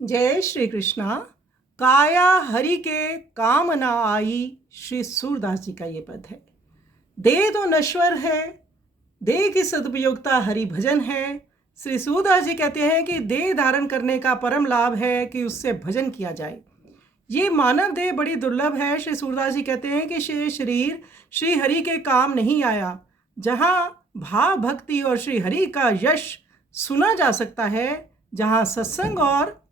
जय श्री कृष्णा। काया हरि के काम न आई, श्री सूरदास जी का ये पद है। देह तो नश्वर है, देह की सदुपयोगिता हरि भजन है। श्री सूरदास जी कहते हैं कि देह धारण करने का परम लाभ है कि उससे भजन किया जाए। ये मानव देह बड़ी दुर्लभ है। श्री सूरदास जी कहते हैं कि ये शरीर श्री हरि के काम नहीं आया। जहाँ भाव भक्ति और श्री हरि का यश सुना जा सकता है, जहाँ सत्संग और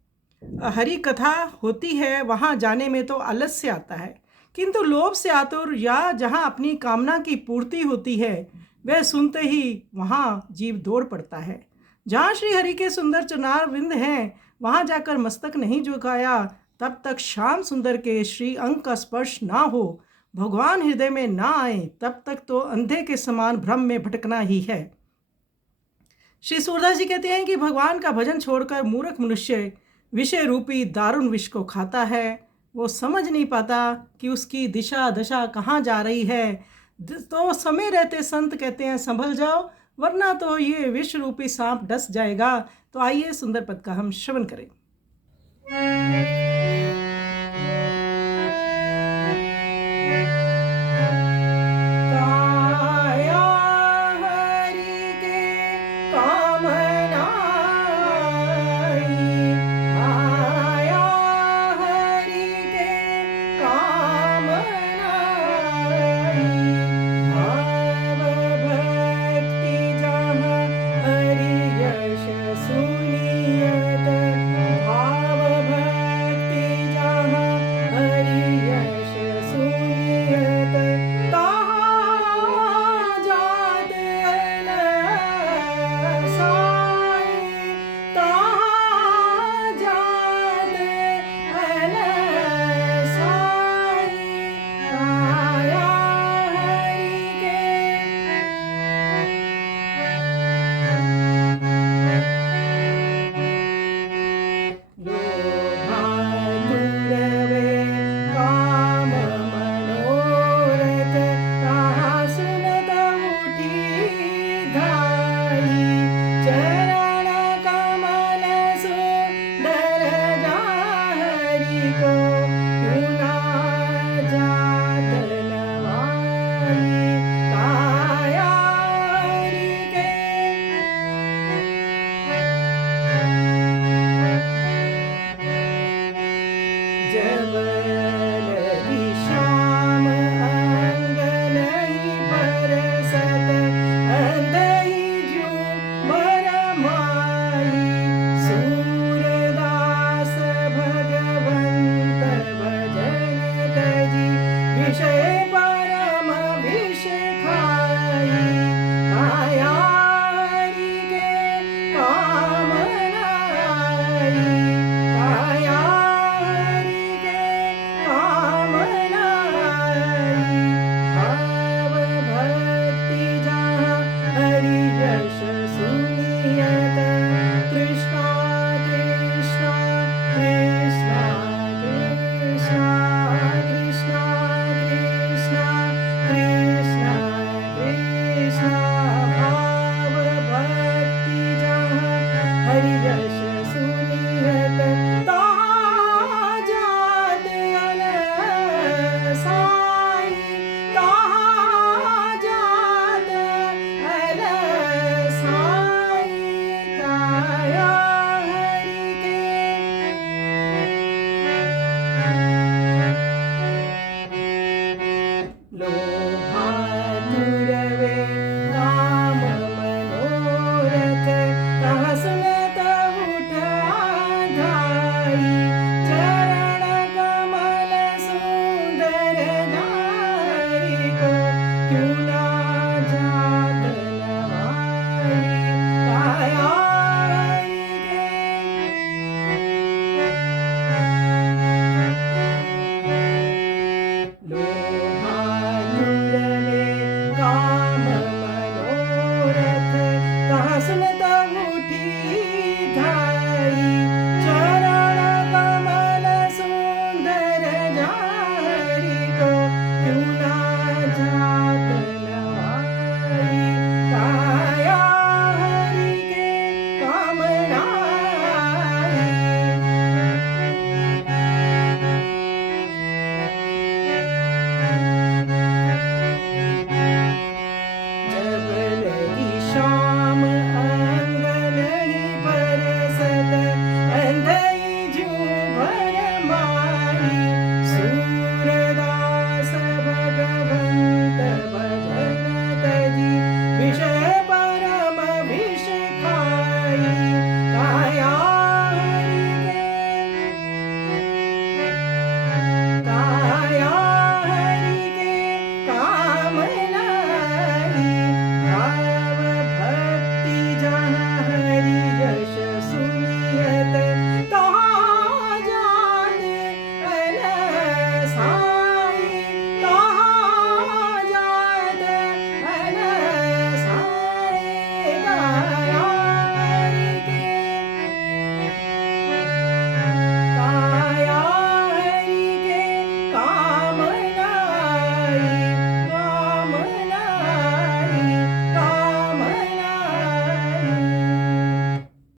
हरि कथा होती है, वहाँ जाने में तो आलस्य आता है, किंतु लोभ से आतुर या जहाँ अपनी कामना की पूर्ति होती है, वह सुनते ही वहाँ जीव दौड़ पड़ता है। जहाँ श्री हरि के सुंदर चुनार विंद हैं, वहाँ जाकर मस्तक नहीं झुकाया, तब तक श्याम सुंदर के श्री अंग का स्पर्श ना हो, भगवान हृदय में ना आए, तब तक तो अंधे के समान भ्रम में भटकना ही है। श्री सूरदास जी कहते हैं कि भगवान का भजन छोड़कर मूर्ख मनुष्य विषय रूपी दारुण विष को खाता है। वो समझ नहीं पाता कि उसकी दिशा दशा कहाँ जा रही है। तो समय रहते संत कहते हैं संभल जाओ, वरना तो ये विष रूपी सांप डस जाएगा। तो आइए सुंदर पद का हम श्रवण करें।